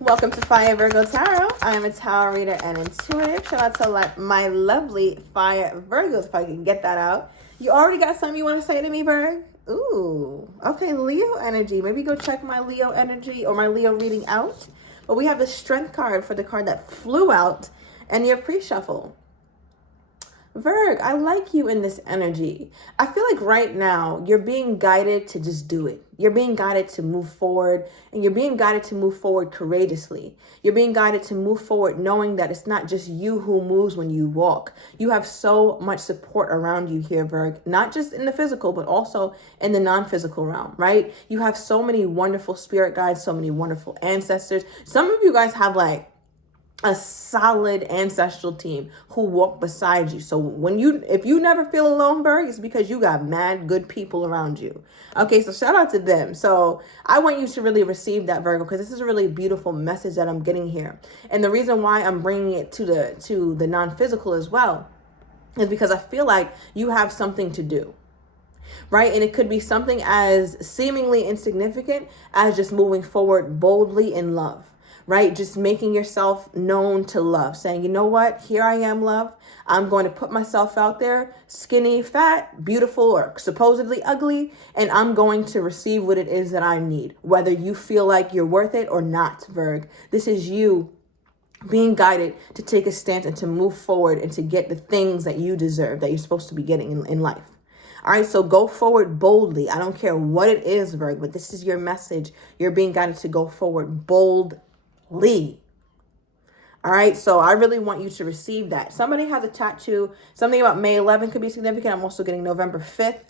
Welcome to Fire Virgo Tarot. I am a tarot reader and intuitive. Shout out to my lovely Fire Virgos, if I can get that out. You already got something you want to say to me, Virg? Ooh, okay, Leo energy. Maybe go check my Leo energy or my Leo reading out. But we have the Strength card for the card that flew out and your pre-shuffle. Virg, I like you in this energy. I feel like right now you're being guided to just do it. You're being guided to move forward, and you're being guided to move forward courageously. You're being guided to move forward knowing that it's not just you who moves when you walk. You have so much support around you here, Virg, not just in the physical, but also in the non-physical realm, right? You have so many wonderful spirit guides, so many wonderful ancestors. Some of you guys have a solid ancestral team who walk beside you. So if you never feel alone, Berg, it's because you got mad good people around you. Okay, so shout out to them. So I want you to really receive that, Virgo, because this is a really beautiful message that I'm getting here. And the reason why I'm bringing it to the non-physical as well is because I feel like you have something to do. Right? And it could be something as seemingly insignificant as just moving forward boldly in love. Right? Just making yourself known to love, saying, you know what? Here I am, love. I'm going to put myself out there, skinny, fat, beautiful, or supposedly ugly, and I'm going to receive what it is that I need, whether you feel like you're worth it or not, Virg. This is you being guided to take a stance and to move forward and to get the things that you deserve, that you're supposed to be getting in life. All right, so go forward boldly. I don't care what it is, Virg, but this is your message. You're being guided to go forward boldly. All right, so I really want you to receive that. Somebody has a tattoo. Something about May 11th could be significant. I'm also getting November 5th.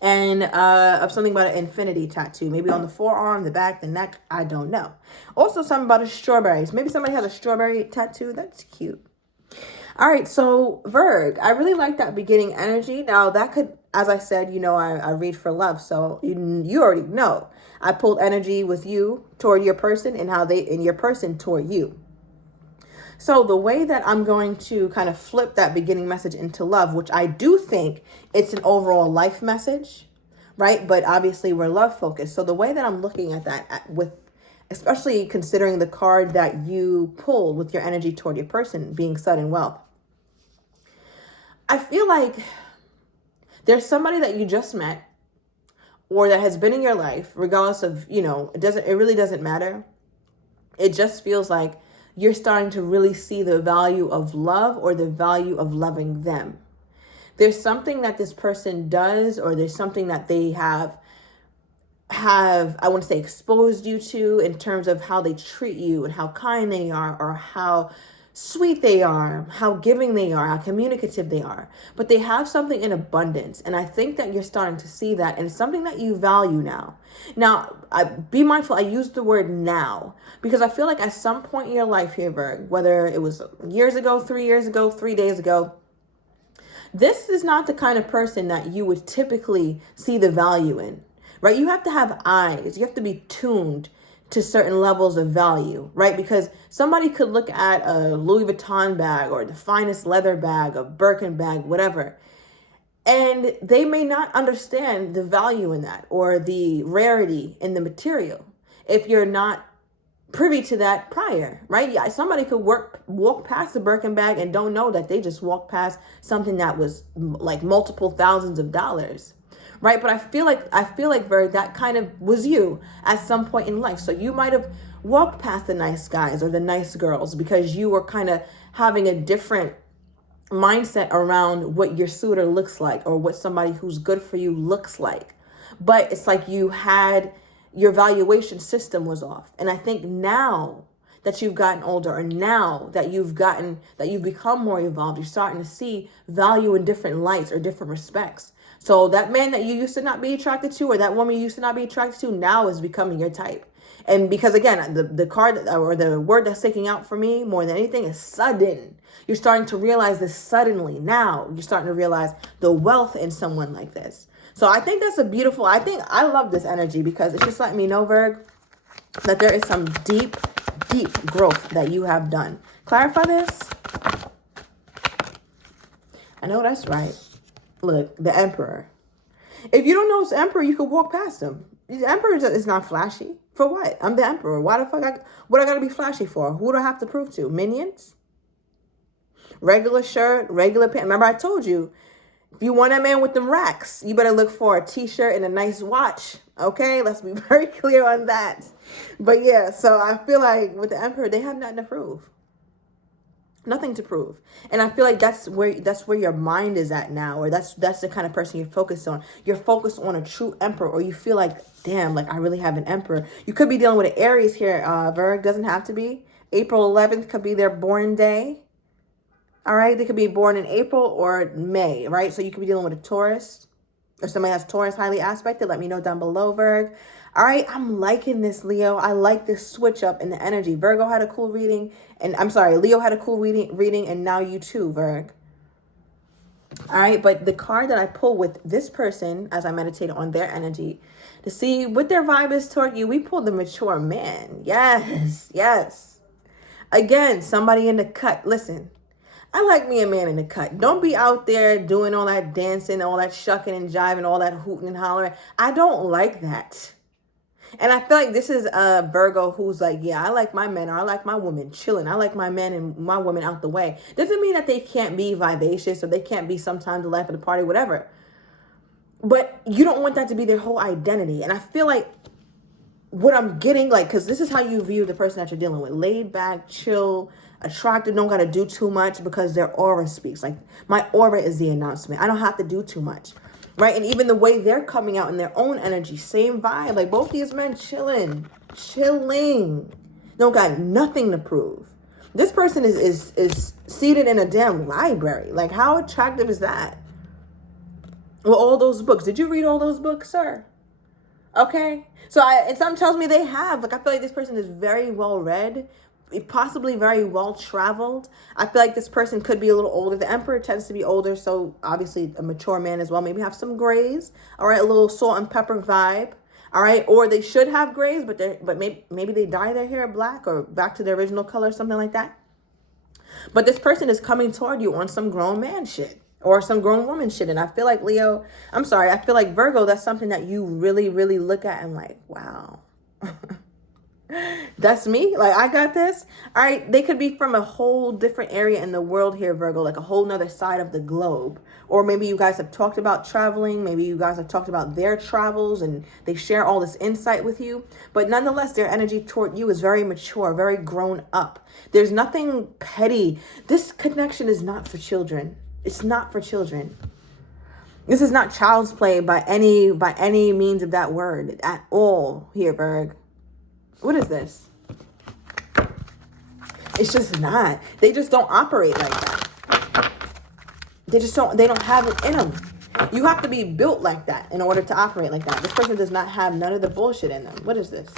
And of something about an infinity tattoo. Maybe on the forearm, the back, the neck. I don't know. Also something about a strawberries. Maybe somebody has a strawberry tattoo. That's cute. All right, so Virg, I really like that beginning energy. Now that could, as I said, I read for love, so you already know. I pulled energy with you toward your person and your person toward you. So the way that I'm going to kind of flip that beginning message into love, which I do think it's an overall life message, right? But obviously we're love focused. So the way that I'm looking at that especially considering the card that you pulled with your energy toward your person being sudden wealth. I feel like there's somebody that you just met or that has been in your life, regardless of, it really doesn't matter. It just feels like you're starting to really see the value of love or the value of loving them. There's something that this person does, or there's something that they have, I want to say, exposed you to in terms of how they treat you and how kind they are, or how sweet they are, how giving they are, how communicative they are. But they have something in abundance. And I think that you're starting to see that. And it's something that you value now. Now, be mindful. I use the word now because I feel like at some point in your life here, Virg, whether it was years ago, 3 years ago, 3 days ago, this is not the kind of person that you would typically see the value in, right? You have to have eyes. You have to be tuned to certain levels of value, right? Because somebody could look at a Louis Vuitton bag or the finest leather bag, a Birkin bag, whatever, and they may not understand the value in that or the rarity in the material if you're not privy to that prior, right? Yeah, somebody could walk past the Birkin bag and don't know that they just walked past something that was like multiple thousands of dollars. Right. But I feel like Virg, that kind of was you at some point in life. So you might have walked past the nice guys or the nice girls because you were kind of having a different mindset around what your suitor looks like or what somebody who's good for you looks like. But it's like your valuation system was off. And I think now that you've gotten older, or now that you've become more evolved, you're starting to see value in different lights or different respects. So that man that you used to not be attracted to, or that woman you used to not be attracted to, now is becoming your type. And because again, the card or the word that's sticking out for me more than anything is sudden. You're starting to realize this suddenly. Now you're starting to realize the wealth in someone like this. So I think that's I love this energy because it's just letting me know, Virg, that there is some deep growth that you have done. Clarify this. I know that's right. Look, the Emperor. If you don't know it's the Emperor, you could walk past him. The Emperor is not flashy. For what? I'm the emperor. Why the fuck what I gotta be flashy for? Who do I have to prove to? Minions? Regular shirt, regular pants. Remember I told you, if you want a man with them racks, you better look for a t-shirt and a nice watch. Okay, let's be very clear on that. But yeah, so I feel like with the emperor, they have nothing to prove. Nothing to prove. And I feel like that's where your mind is at now, or that's the kind of person you're focused on. You're focused on a true emperor, or you feel like, damn, like I really have an emperor. You could be dealing with an Aries here, Virgo. Doesn't have to be. April 11th could be their born day. All right, they could be born in April or May, right? So you could be dealing with a Taurus, or somebody has Taurus highly aspected. Let me know down below, Virg. All right, I'm liking this, Leo. I like this switch up in the energy. Virgo had a cool reading, and I'm sorry, Leo had a cool reading, and now you too, Virg. All right, but the card that I pull with this person as I meditate on their energy to see what their vibe is toward you, we pulled the mature man. Yes, yes. Again, somebody in the cut. Listen, I like me a man in the cut. Don't be out there doing all that dancing, all that shucking and jiving, all that hooting and hollering. I don't like that. And I feel like this is a Virgo who's like, yeah, I like my men, or I like my women chilling. I like my men and my women out the way. Doesn't mean that they can't be vivacious, or they can't be sometimes the life of the party, whatever. But you don't want that to be their whole identity. And I feel like what I'm getting, like, because this is how you view the person that you're dealing with. Laid back, chill, attractive, don't got to do too much because their aura speaks. Like, my aura is the announcement. I don't have to do too much. Right? And even the way they're coming out in their own energy, same vibe. Like, both these men chilling. Don't got nothing to prove. This person is seated in a damn library. Like, how attractive is that? Well, all those books. Did you read all those books, sir? Okay. So and something tells me they have. Like, I feel like this person is very well read, possibly very well traveled. I feel like this person could be a little older. The emperor tends to be older, so obviously a mature man as well. Maybe have some grays. All right, a little salt and pepper vibe. All right, or they should have grays, but maybe they dye their hair black or back to their original color, something like that. But this person is coming toward you on some grown man shit or some grown woman shit. And I feel like Leo, I'm sorry, I feel like Virgo, that's something that you really, really look at and like, wow. That's me. Like, I got this. All right. They could be from a whole different area in the world here, Virgo, like a whole nother side of the globe. Or maybe you guys have talked about traveling. Maybe you guys have talked about their travels and they share all this insight with you. But nonetheless, their energy toward you is very mature, very grown up. There's nothing petty. This connection is not for children. It's not for children. This is not child's play by any means of that word at all here, Virg. What is this? It's just not. They just don't operate like that. They don't have it in them. You have to be built like that in order to operate like that. This person does not have none of the bullshit in them. What is this?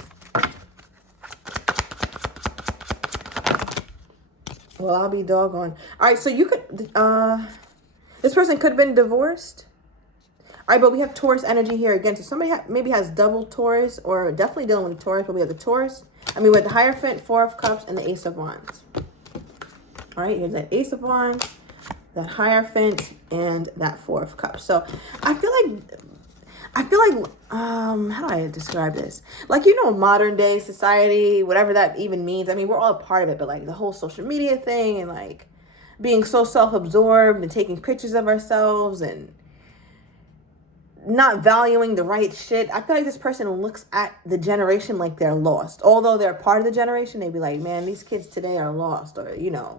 Well, I'll be doggone. All right, so you could, this person could have been divorced. All right, but we have Taurus energy here again. So somebody maybe has double Taurus, or definitely dealing with a Taurus, but we have the Taurus. We have the Hierophant, Four of Cups, and the Ace of Wands. All right, here's that Ace of Wands, that Hierophant, and that Four of Cups. So I feel like, how do I describe this? Like, modern day society, whatever that even means. I mean, we're all a part of it, but like the whole social media thing and like being so self-absorbed and taking pictures of ourselves and not valuing the right shit. I feel like this person looks at the generation like they're lost. Although they're part of the generation, they'd be like, man, these kids today are lost. Or,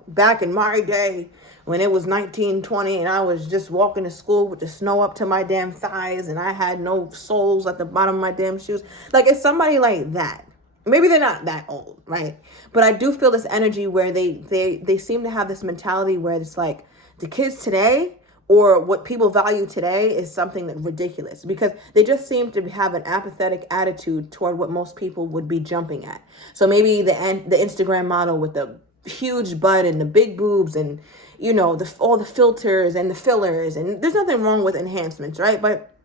back in my day when it was 1920 and I was just walking to school with the snow up to my damn thighs and I had no soles at the bottom of my damn shoes. Like, it's somebody like that. Maybe they're not that old, right? But I do feel this energy where they seem to have this mentality where it's like the kids today, or what people value today, is something that ridiculous, because they just seem to have an apathetic attitude toward what most people would be jumping at. So maybe the Instagram model with the huge butt and the big boobs and, all the filters and the fillers, and there's nothing wrong with enhancements, right? But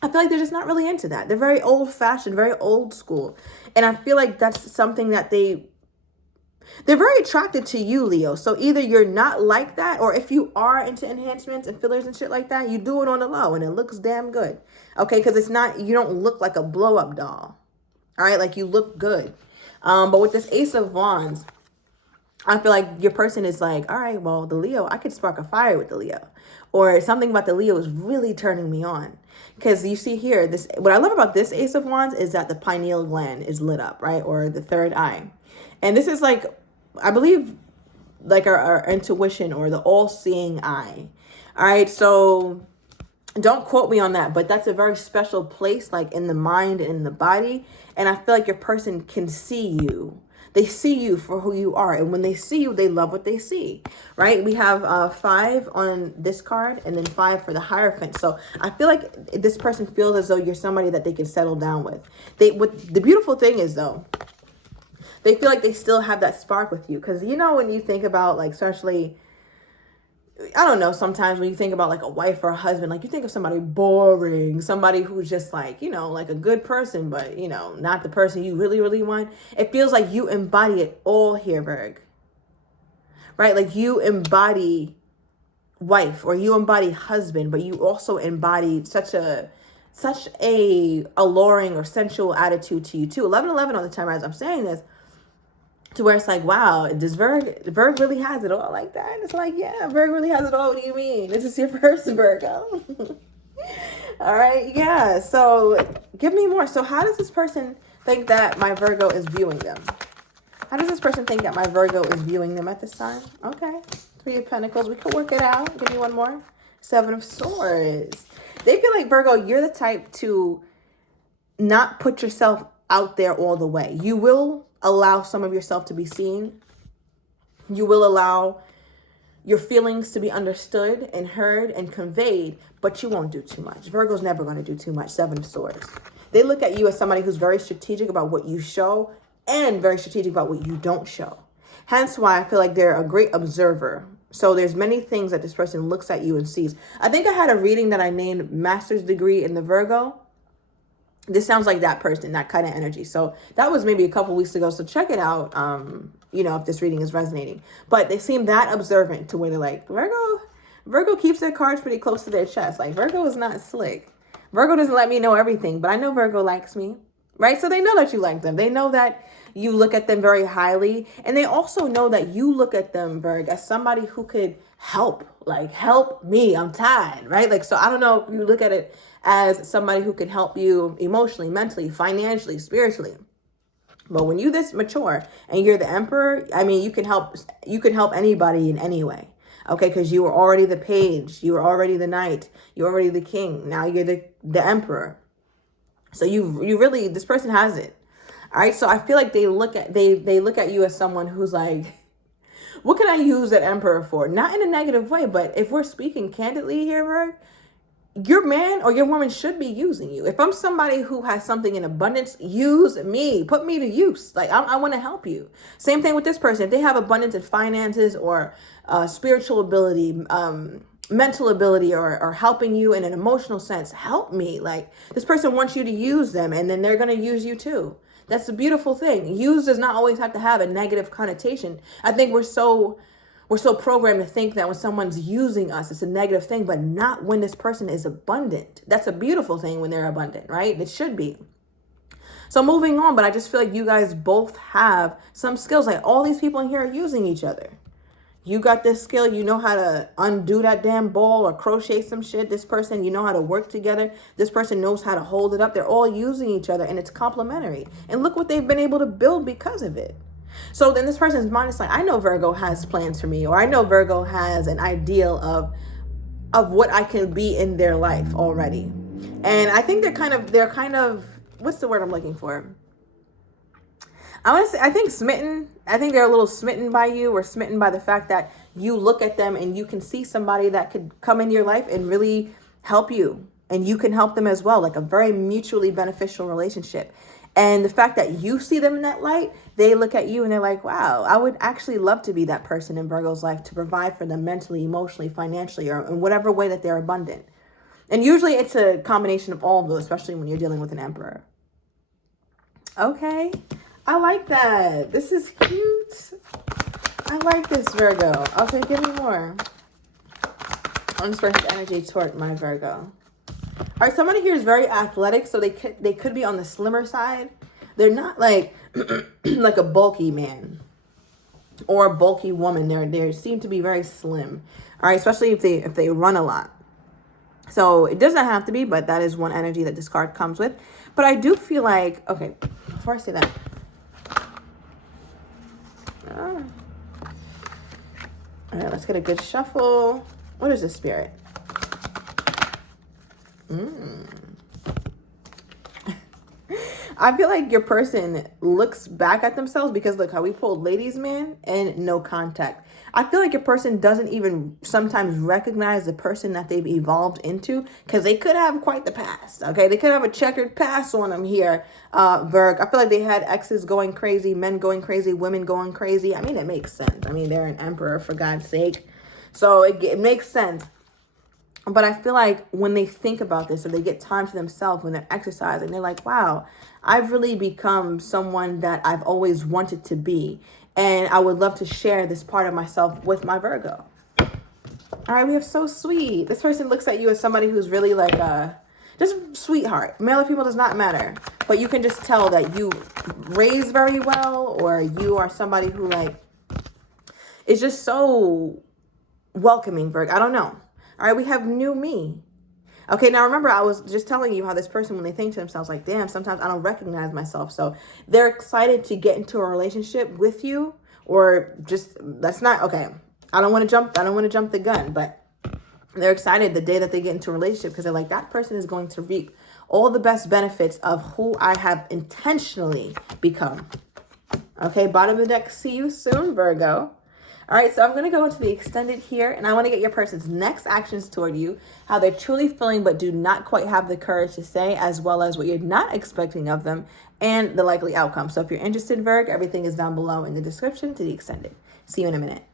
I feel like they're just not really into that. They're very old fashioned, very old school. And I feel like that's something that they're very attracted to you, Leo. So either you're not like that, or if you are into enhancements and fillers and shit like that, you do it on the low and it looks damn good. Okay, because you don't look like a blow-up doll. All right, like you look good. But with this Ace of Wands, I feel like your person is like, all right, well, the Leo, I could spark a fire with the Leo. Or something about the Leo is really turning me on. Because you see here, this, what I love about this Ace of Wands is that the pineal gland is lit up, right? Or the third eye. And this is like, I believe, like our intuition or the all-seeing eye. All right, so don't quote me on that, but that's a very special place, like in the mind and in the body. And I feel like your person can see you. They see you for who you are. And when they see you, they love what they see, right? We have 5 on this card and then 5 for the Hierophant. So I feel like this person feels as though you're somebody that they can settle down with. What the beautiful thing is, though, they feel like they still have that spark with you. Because, you know, when you think about, like, especially, I don't know, sometimes when you think about like a wife or a husband, like you think of somebody boring, somebody who's just like, you know, like a good person, but, you know, not the person you really, really want. It feels like you embody it all here, Virg. Right? Like you embody wife or you embody husband, but you also embody such a alluring or sensual attitude to you too. 11:11 on the time as I'm saying this, to where it's like, wow, does Virg really has it all like that? And it's like, yeah, Virg really has it all. What do you mean? This is your first Virgo. All right, yeah. So give me more. So how does this person think that my Virgo is viewing them? How does this person think that my Virgo is viewing them at this time? Okay, 3 of Pentacles. We could work it out. Give me one more. 7 of Swords. They feel like, Virgo, you're the type to not put yourself out there all the way. You will allow some of yourself to be seen. You will allow your feelings to be understood and heard and conveyed, but you won't do too much. Virgo's never going to do too much. 7 of Swords. They look at you as somebody who's very strategic about what you show and very strategic about what you don't show. Hence why I feel like they're a great observer. So there's many things that this person looks at you and sees. I think I had a reading that I named Master's Degree in the Virgo. This sounds like that person, that kind of energy. So that was maybe a couple weeks ago. So check it out, you know, if this reading is resonating. But they seem that observant to where they're like, Virgo keeps their cards pretty close to their chest. Like, Virgo is not slick. Virgo doesn't let me know everything, but I know Virgo likes me, right? So they know that you like them. They know that you look at them very highly. And they also know that you look at them, Virg, as somebody who could help. Like, help me, I'm tired, right? Like, so I don't know if you look at it as somebody who can help you emotionally, mentally, financially, spiritually. But when you this mature and you're the Emperor, I mean, you can help anybody in any way. Okay, because you were already the Page, you were already the Knight, you're already the King. Now you're the Emperor. So you really, this person has it. All right, so I feel like they look at you as someone who's like, what can I use that Emperor for? Not in a negative way, but if we're speaking candidly here, Virg, your man or your woman should be using you. If I'm somebody who has something in abundance, use me. Put me to use. Like, I want to help you. Same thing with this person. If they have abundance in finances or spiritual ability, mental ability, or helping you in an emotional sense, help me. Like, this person wants you to use them, and then they're going to use you too. That's a beautiful thing. Use does not always have to have a negative connotation. I think we're so programmed to think that when someone's using us, it's a negative thing, but not when this person is abundant. That's a beautiful thing when they're abundant, right? It should be. So moving on, but I just feel like you guys both have some skills. Like, all these people in here are using each other. You got this skill. You know how to undo that damn ball or crochet some shit. This person, you know how to work together. This person knows how to hold it up. They're all using each other, and it's complementary. And look what they've been able to build because of it. So then this person's mind is like, I know Virgo has plans for me, or I know Virgo has an ideal of what I can be in their life already. And I think they're kind of, what's the word I'm looking for? I think smitten. I think they're a little smitten by you, or smitten by the fact that you look at them and you can see somebody that could come into your life and really help you. And you can help them as well, like a very mutually beneficial relationship. And the fact that you see them in that light, they look at you and they're like, wow, I would actually love to be that person in Virgo's life to provide for them mentally, emotionally, financially, or in whatever way that they're abundant. And usually it's a combination of all of those, especially when you're dealing with an Emperor. Okay. I like that. This is cute. I like this, Virgo. Okay, give me more. Unspersed energy toward my Virgo. All right, somebody here is very athletic, so they could be on the slimmer side. they're not like like a bulky man or a bulky woman. They seem to be very slim. All right, especially if they run a lot. So it doesn't have to be, but that is one energy that this card comes with. But I do feel like, okay, before I say that, all right, let's get a good shuffle. What is this, Spirit? I feel like your person looks back at themselves because look how we pulled ladies man and no contact. I feel like your person doesn't even sometimes recognize the person that they've evolved into because they could have quite the past. Okay, they could have a checkered past on them here, Virg. I feel like they had exes going crazy, men going crazy, women going crazy. I mean, it makes sense. I mean, they're an emperor for God's sake. So it makes sense. But I feel like when they think about this or they get time to themselves when they're exercising, they're like, wow, I've really become someone that I've always wanted to be. And I would love to share this part of myself with my Virgo. All right, we have so sweet. This person looks at you as somebody who's really like just sweetheart. Male or female does not matter. But you can just tell that you raise very well or you are somebody who like is just so welcoming, Virgo. I don't know. All right, we have new me. Okay, now remember, I was just telling you how this person, when they think to themselves, like, damn, sometimes I don't recognize myself. So they're excited to get into a relationship with you or just, that's not, okay. I don't want to jump the gun, but they're excited the day that they get into a relationship because they're like, that person is going to reap all the best benefits of who I have intentionally become. Okay, bottom of the deck, see you soon, Virgo. All right, so I'm going to go into the extended here, and I want to get your person's next actions toward you, how they're truly feeling but do not quite have the courage to say, as well as what you're not expecting of them, and the likely outcome. So if you're interested, Virg, everything is down below in the description to the extended. See you in a minute.